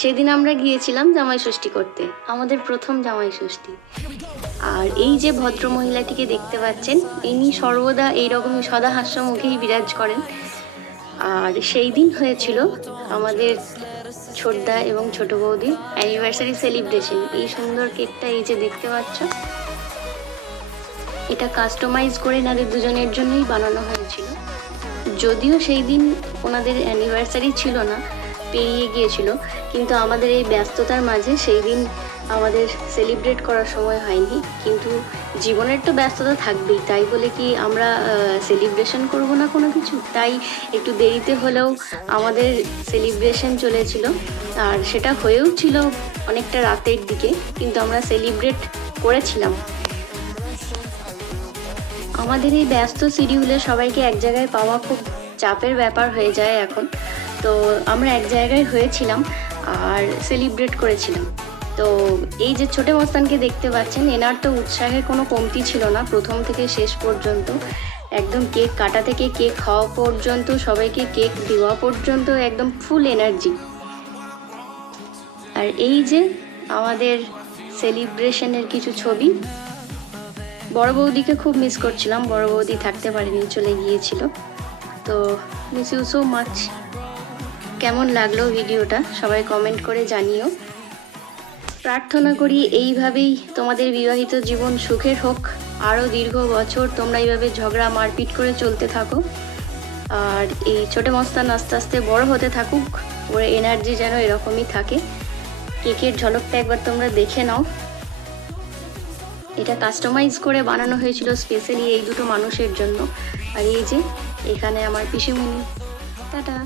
সেদিন আমরা গিয়েছিলাম জামাই ষষ্ঠী করতে, আমাদের প্রথম জামাই ষষ্ঠী। আর এই যে ভদ্র মহিলাটিকে দেখতে পাচ্ছেন, ইনি সর্বদা এইরকমই সদা হাস্য মুখেই বিরাজ করেন। আর সেই দিন হয়েছিল আমাদের ছোটদা এবং ছোট বৌদির অ্যানিভার্সারি সেলিব্রেশন এই সুন্দর কেকটা এই যে দেখতে পাচ্ছ, এটা কাস্টমাইজ করে এনাদের দুজনের জন্যই বানানো হয়েছিল। যদিও সেই দিন ওনাদের অ্যানিভার্সারি ছিল না পেরিয়ে গিয়েছিল, কিন্তু আমাদের এই ব্যস্ততার মাঝে সেই দিন আমাদের সেলিব্রেট করার সময় হয়নি, কিন্তু জীবনের তো ব্যস্ততা থাকবেই, তাই বলে কি আমরা সেলিব্রেশন করব না কোনো কিছু? তাই একটু দেরিতে হলেও আমাদের সেলিব্রেশন চলেছিল, আর সেটা হয়েও ছিল অনেকটা রাতের দিকে, কিন্তু আমরা সেলিব্রেট করেছিলাম। আমাদের এই ব্যস্ত শিডিউলে সবাইকে এক জায়গায় পাওয়া খুব চাপের ব্যাপার হয়ে যায় এখন। তো আমরা এক জায়গায় হয়েছিলাম আর সেলিব্রেট করেছিলাম। তো এই যে ছোটে মস্তানকে দেখতে পাচ্ছেন, এনার তো উৎসাহের কোনো কমতি ছিল না, প্রথম থেকে শেষ পর্যন্ত। একদম কেক কাটা থেকে কেক খাওয়া পর্যন্ত, সবাইকে কেক দেওয়া পর্যন্ত একদম ফুল এনার্জি আর এই যে আমাদের সেলিব্রেশনের কিছু ছবি, বড় বৌদিকে খুব মিস করছিলাম, বড় বৌদি থাকতে পারেনি, চলে গিয়েছিল। তো মিস ইউ সো মাচ কেমন লাগল ভিডিওটা? সবাই কমেন্ট করে জানিও। প্রার্থনা করি এইভাবেই তোমাদের বিবাহিত জীবন সুখের হোক। আরও দীর্ঘ বছর তোমরা এইভাবে ঝগড়া মারপিট করে চলতে থাকো। আর এই ছোটো মস্তান আস্তে আস্তে বড় হতে থাকুক, ওর এনার্জি যেন এরকমই থাকে। কেকের ঝলকটা একবার তোমরা দেখে নাও। এটা কাস্টমাইজ করে বানানো হয়েছিল স্পেশালি এই দুটো মানুষের জন্য। আর এই যে, এখানে আমার পিসিমণি। টাটা!